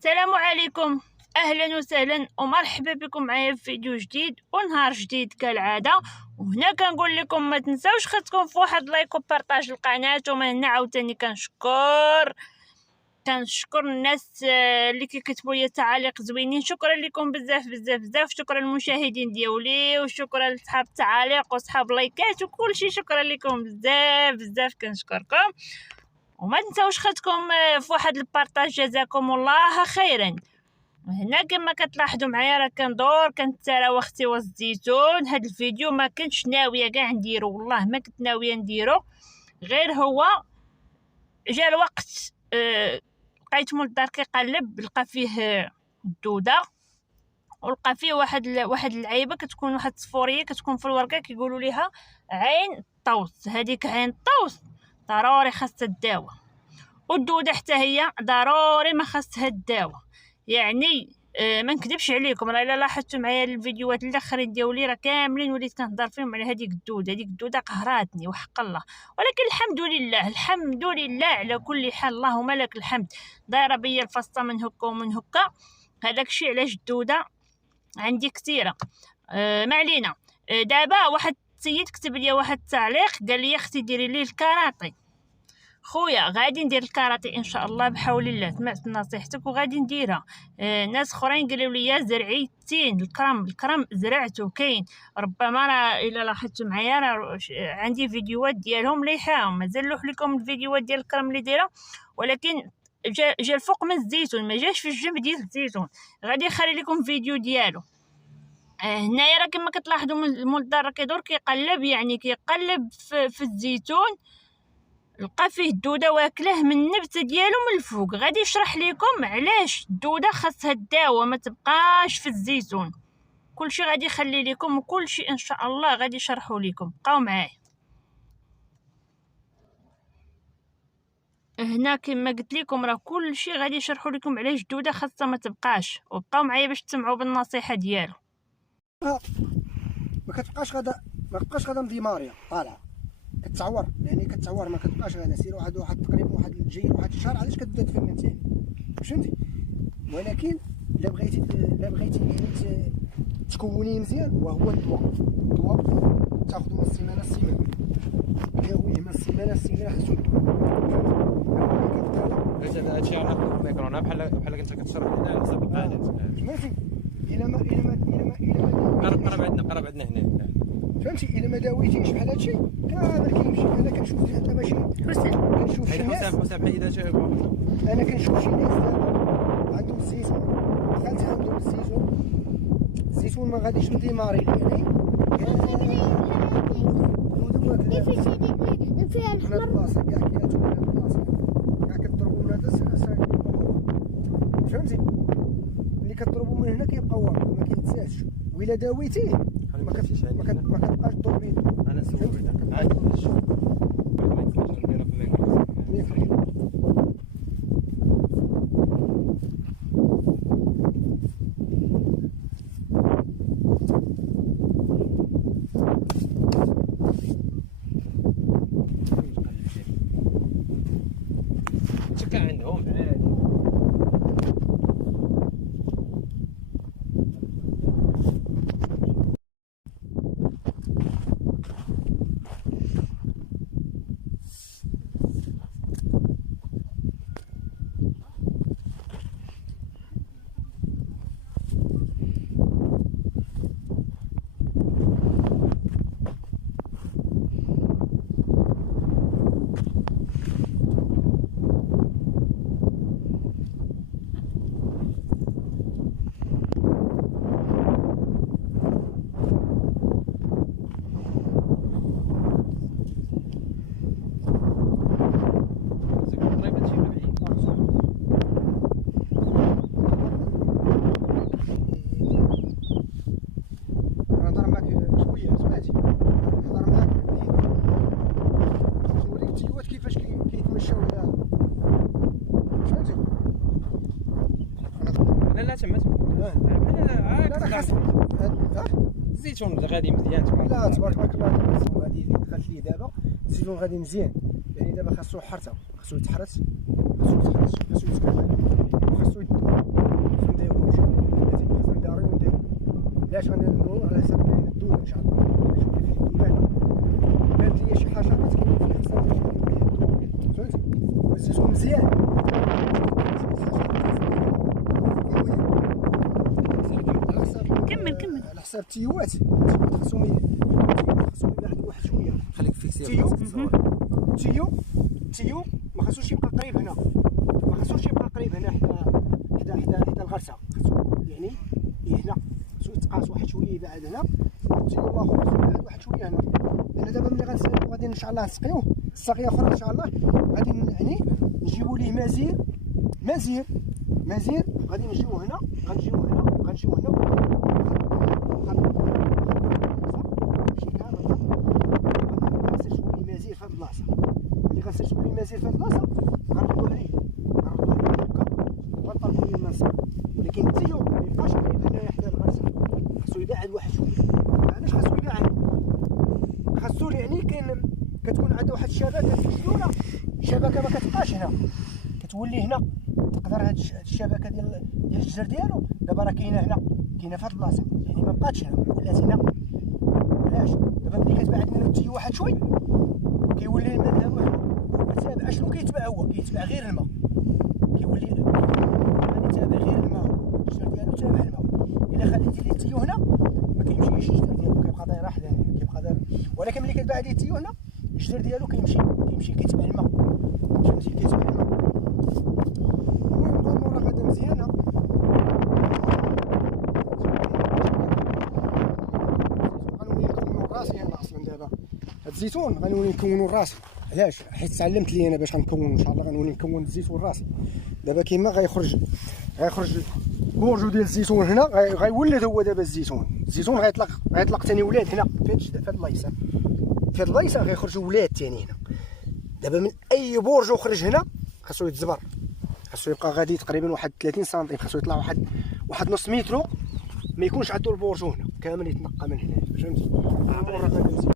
السلام عليكم، اهلا وسهلا ومرحبا بكم معايا في فيديو جديد ونهار جديد كالعاده. وهنا كنقول لكم ما تنساوش خاصكم في واحد لايك وبارطاج القناه. وما هنا عاوتاني كنشكر الناس اللي كيكتبوا لي تعاليق زوينين. شكرا لكم بزاف بزاف بزاف. شكرا للمشاهدين ديالي وشكرا لصحاب التعاليق وصحاب لايكات وكل شيء. شكرا لكم بزاف بزاف كنشكركم. وما تنساوش خدكم في واحد البارطاج، جزاكم الله خيرا. هنا كما كتلاحظوا معايا راه كندور كنتسارى اختي والزيتون. هاد الفيديو ما كنتش ناويه كاع نديرو، والله ما كنت ناويه نديرو، غير هو جا الوقت. لقيت مول الدار كيقلب لقى فيه الدوده، ولقى فيه واحد اللعيبه كتكون واحد الصفوريه كتكون في الورقه كيقولوا ليها عين الطوس. هذيك عين الطوس ضروري خاصها الدواء، والدوده حتى هي ضروري ما خاصها الدواء. يعني ما نكذبش عليكم، راه الا لاحظتوا معايا الفيديوهات الاخرين ديالي راه كاملين وليت كنهضر فيهم على هذيك الدوده قهراتني وحق الله. ولكن الحمد لله على كل حال، اللهم لك الحمد. دايره بيا الفصه من هكا ومن هكا، هذاك الشيء علاش الدوده عندي كثيره. ما علينا. دابا واحد السيد كتب لي واحد التعليق قال لي اختي ديري لي الكاراتي. خويا غادي ندير الكاراتي ان شاء الله بحول الله، سمعت نصيحتك وغادي نديرها. ناس اخرين قالوا لي زرعي التين، الكرم زرعته كاين. ربما راه الا لاحظتوا معايا راه عندي فيديوهات ديالهم ليحاهم، مازال لوح لكم الفيديوهات ديال الكرم اللي دايره، ولكن جا الفوق من الزيتون، ما جاش في الجنب ديال الزيتون. غادي نخلي لكم فيديو ديالو. هنايا راه كما كتلاحظوا مول الدار راه كيدور كيقلب، يعني كيقلب في الزيتون، لقى فيه الدوده واكله من النبته ديالو من الفوق. غادي يشرح لكم علاش الدوده خاصها الدواء ما تبقاش في الزيتون. كلشي غادي يخلي لكم، وكلشي ان شاء الله غادي يشرحوا لكم، بقاو معايا. هنا كما قلت لكم راه كلشي غادي يشرحوا لكم علاش الدوده خاصها ما تبقاش، وبقاو معايا باش تسمعوا بالنصيحه ديالو. ما كتبقاش غدا مديماريه طالعه كتعور، يعني كتعور ما كتبقاش غادا. سير واحد تقريبا واحد الجيل واحد الشهر علاش كتبدا تفهم ثاني، فهمتي؟ ولكن الا بغيتي يعني تكونيه مزيان وهو الدواء تاخذو من السيمانه داويه من السيمانه خاصو الدواء. قلت هذا الشيء راه ناخذ الميكرونا بحال قلت لك تشرح لنا على حسب القاعدات. فهمتي؟ الا ما قرب عندنا هنا، فهمتي؟ الا ما داويتيش بحال هادشي كامل كيمشي. انا كنشوف دابا ماشي كنشوف شي ناس، حسام حيدها شي انا كنشوف شي ناس دابا عندهم الزيتون، دخلت عندهم الزيتون ما غاديش نديماري يعني كيفاش هذيك فيها الحمر البلاصه كاع كياتو من البلاصه كاع كضربوا من هذا فهمتي؟ ملي كضربوا من هنا كيبقى واقف ما كيتزادش، وإلا داويتيه ما كتبقاش تضربي. انا سولت عادي تشكى عندهم لا تما الزيتون غادي مزيان. لا تبارك الله غادي اللي دخلت ليه دابا الزيتون غادي مزيان، يعني دابا خاصو حرثه، خاصو يتحرث خاصو يتكمل وخاصو يدور. خاصو نديرو مشا خاصو نداريو نديرو. علاش غنديرو على حساب الدول ان شاء الله. بانت ليا شي حشرات كاينين فيها خاصنا نديرو فهمتي. الزيتون مزيان كمل على حساب التيوات خاصهم واحد شويه. خليك فيكسي تيو ما خاصوش يبقى قريب هنا، ما خاصوش يبقى قريب هنا حدا الغرسه. خاصو يعني هنا خاصو يتقاس واحد شويه يبعد هنا. تيو الاخر خاصو يبعد واحد شويه هنا. انا دابا ملي غنسالو غادي ان شاء الله نسقيوه السقيه اخرى ان شاء الله. غادي يعني نجيبو ليه مزير غادي نجيو هنا غنجيو هنا اللي غنسرسلو ليه مزير في هاد البلاصه غنردو عليه هكا وغنطلقو ليه المسار. ولكن التيو ما يبقاش قريب هنايا حدا الغرسه، خاصو يبعد واحد شويه. علاش خاصو يبعد؟ خاصو يعني كاين كتكون عندها واحد الشبكه في الجدوله، الشبكه ما كتبقاش هنا، كتولي هنا. تقدر هاد الشبكه ديال الجزر ديالو دابا راه كاينه هنا، كاينه في هاد البلاصه، يعني ما بقاتش هنا ولات هنا. علاش؟ دابا ملي كتبعد منو التيو واحد شوي كيولي الماء ديالو ما تابعش شنو كيتبع، هو كيتبع غير الماء، كيولي غادي تابع غير الماء، الجدر ديالو تابع الماء. الا خليتي ليه التيو هنا ما كيمشيش الجدر ديالو، كيبقى داير واحد كيبقى داير. ولكن ملي كتبعد ليه التيو هنا الجدر ديالو كيمشي كيتبع الماء، فهمتي كيتبع الماء. المهم الامور غادا مزيانه. غنولي نكونو راسي انا اصلا دابا هاد الزيتون غنولي نكونو راسي. علاش؟ حيت تعلمت لي انا باش غنكون ان شاء الله غنولي نكون الزيتون راسي. دابا كيما غيخرج بورجو ديال الزيتون هنا غيولد هو دابا الزيتون غيطلق ثاني ولاد هنا في هاد البلايصه، في هاد البلايصه غيخرجوا ولاد ثاني هنا. دابا من اي برج خرج هنا خاصو يتزبر، خاصو يبقى غادي تقريبا واحد 30 سنتيم، خاصو يطلع واحد نص مترو، ما يكونش عندو البرج هنا كامل يتنقى من هنا، فهمتي.